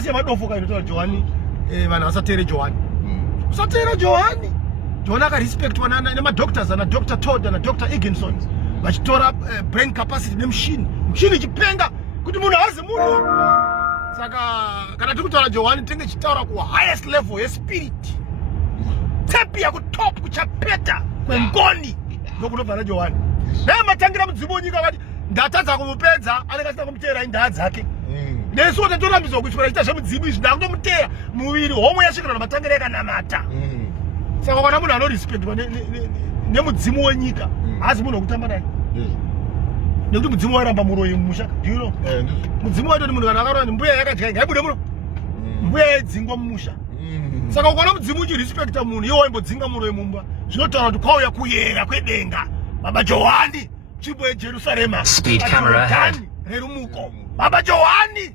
basi yamadofoka inotaura Johani vanhu vasateere Johani usateera Johani. Johani akarespectwa nemadoctors ana Dr. Todd ana Dr. Higginson vachitora brain capacity nemushini ichipenga kuti munhu hazi munhu. Saka kana tiri kutaura Johani tinenge tichitaura highest level yespirit, tepi yakutop kuchapeta kwengoni ndokunobva naJohani. Naye matangira mudzimu wenyika vati ndatadza kumupedza anenge asina kumuteera indaa dzake. Nesuwo tatorambidzwa kuti tiita zvemudzimu izvi ndakundomuteera muviri homwe yasvikira namatangiro yakanamata. Saka kana munhu anorespectwa nemudzimu wenyika haasi munhu wekutamba naye. Nekuti mudzimu wairamba muroyi mumusha. Do you know? Mudzimu waitoti munhu kana akarora mbuya yakadya ngaibude muno. Mbuya yaidzingwa mumusha. Saka ukaona mudzimu uchirespecta munhu iwo waimbodzinga muroyi mumba zvinotaura kuti kwauya kuyera kwedenga. Baba Johani nzvimbo yeJerusarema. Speed camera ahead. Rerumuko. Baba Johani